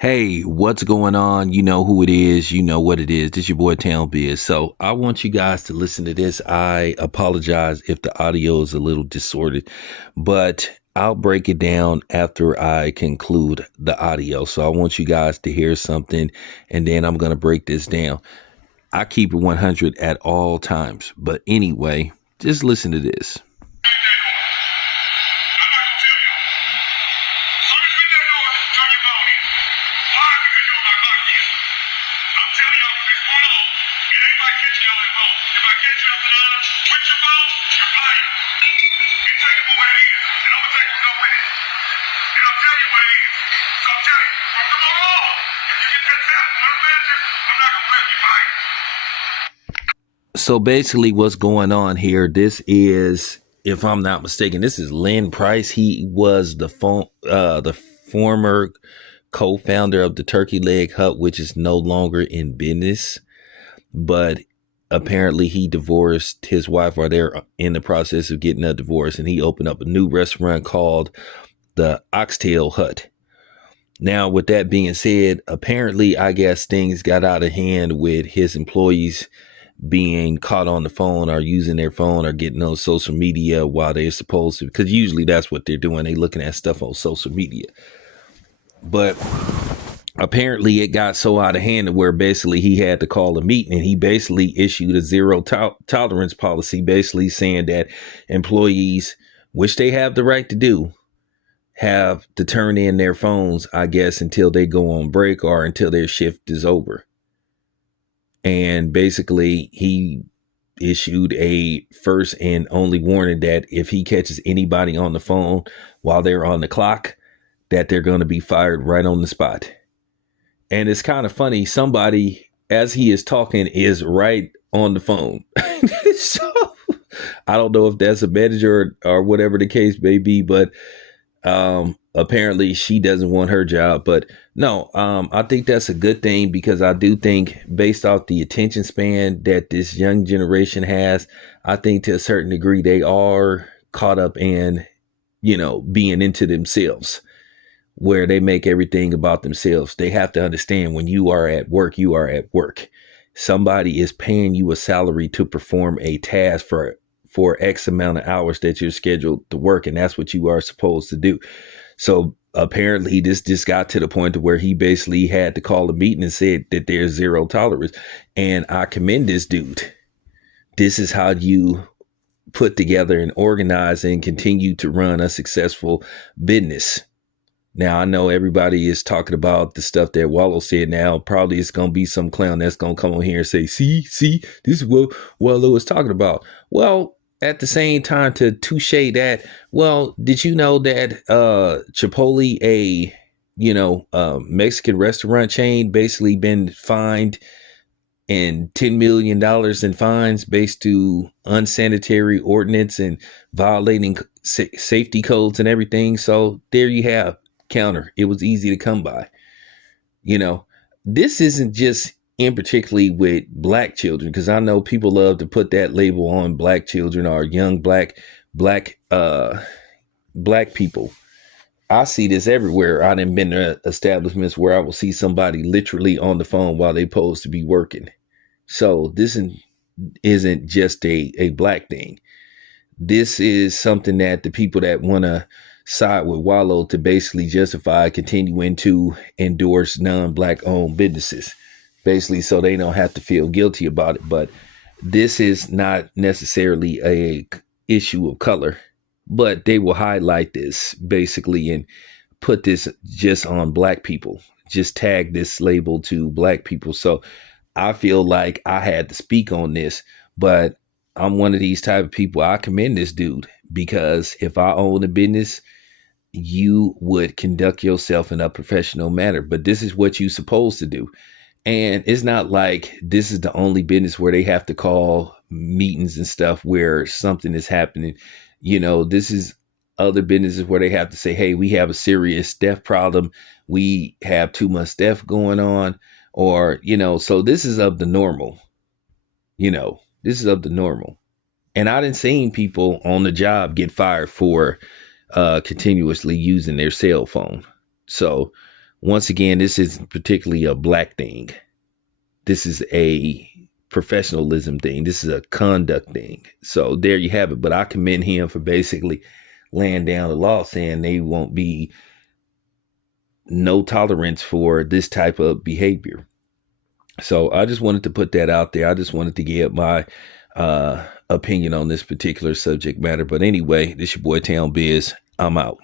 Hey, what's going on? You know who it is. You know what it is. This your boy Town Biz. So I want you guys to listen to this. I apologize if the audio is a little distorted, but I'll break it down after I conclude the audio. So I want you guys to hear something, and then I'm going to break this down. I keep it 100 at all times. But anyway, just listen to this. So basically, what's going on here? This is, if I'm not mistaken, this is Lynn Price. He was the former co-founder of the Turkey Leg Hut, which is no longer in business. But apparently, he divorced his wife, or they're in the process of getting a divorce, and he opened up a new restaurant called the Oxtail Hut. Now, with that being said, apparently, I guess things got out of hand with his employees being caught on the phone or using their phone or getting on social media while they're supposed to, because usually that's what they're doing. They're looking at stuff on social media. But apparently it got so out of hand where basically he had to call a meeting, and he basically issued a zero tolerance policy, basically saying that employees, which they have the right to do, have to turn in their phones, I guess, until they go on break or until their shift is over. And basically, he issued a first and only warning that if he catches anybody on the phone while they're on the clock, that they're going to be fired right on the spot. And it's kind of funny. Somebody, as he is talking, is right on the phone. So I don't know if that's a manager or whatever the case may be, but apparently she doesn't want her job. But no, I think that's a good thing, because I do think, based off the attention span that this young generation has, I think to a certain degree they are caught up in, being into themselves, where they make everything about themselves. They have to understand, when you are at work, you are at work. Somebody is paying you a salary to perform a task for X amount of hours that you're scheduled to work, and that's what you are supposed to do. So apparently this just got to the point to where he basically had to call a meeting and said that there's zero tolerance. And I commend this dude. This is how you put together and organize and continue to run a successful business. Now, I know everybody is talking about the stuff that Wallow said. Now, probably it's going to be some clown that's going to come on here and say, see, this is what Wallow is talking about. Well, at the same time, to touche that, well, did you know that Chipotle, a Mexican restaurant chain, basically been fined and $10 million in fines based to unsanitary ordinance and violating safety codes and everything? So there you have counter. It was easy to come by. This isn't just in particularly with black children, because I know people love to put that label on black children or young black people. I see this everywhere. I done been to establishments where I will see somebody literally on the phone while they supposed to be working. So this isn't just a black thing. This is something that the people that want to side with Wallow to basically justify continuing to endorse non-black owned businesses, basically so they don't have to feel guilty about it. But this is not necessarily a issue of color, but they will highlight this basically and put this just on black people, just tag this label to black people. So I feel like I had to speak on this, but I'm one of these type of people. I commend this dude, because if I own a business, you would conduct yourself in a professional manner. But this is what you're supposed to do. And it's not like this is the only business where they have to call meetings and stuff where something is happening. This is other businesses where they have to say, hey, we have a serious theft problem. We have too much theft going on. Or, so this is of the normal. This is of the normal. And I didn't see people on the job get fired for continuously using their cell phone. So Once again, this isn't particularly a black thing. This is a professionalism thing. This is a conduct thing. So there you have it. But I commend him for basically laying down the law, saying they won't be no tolerance for this type of behavior. So I just wanted to put that out there. I just wanted to give my opinion on this particular subject matter. But anyway, this your boy Town Biz. I'm out.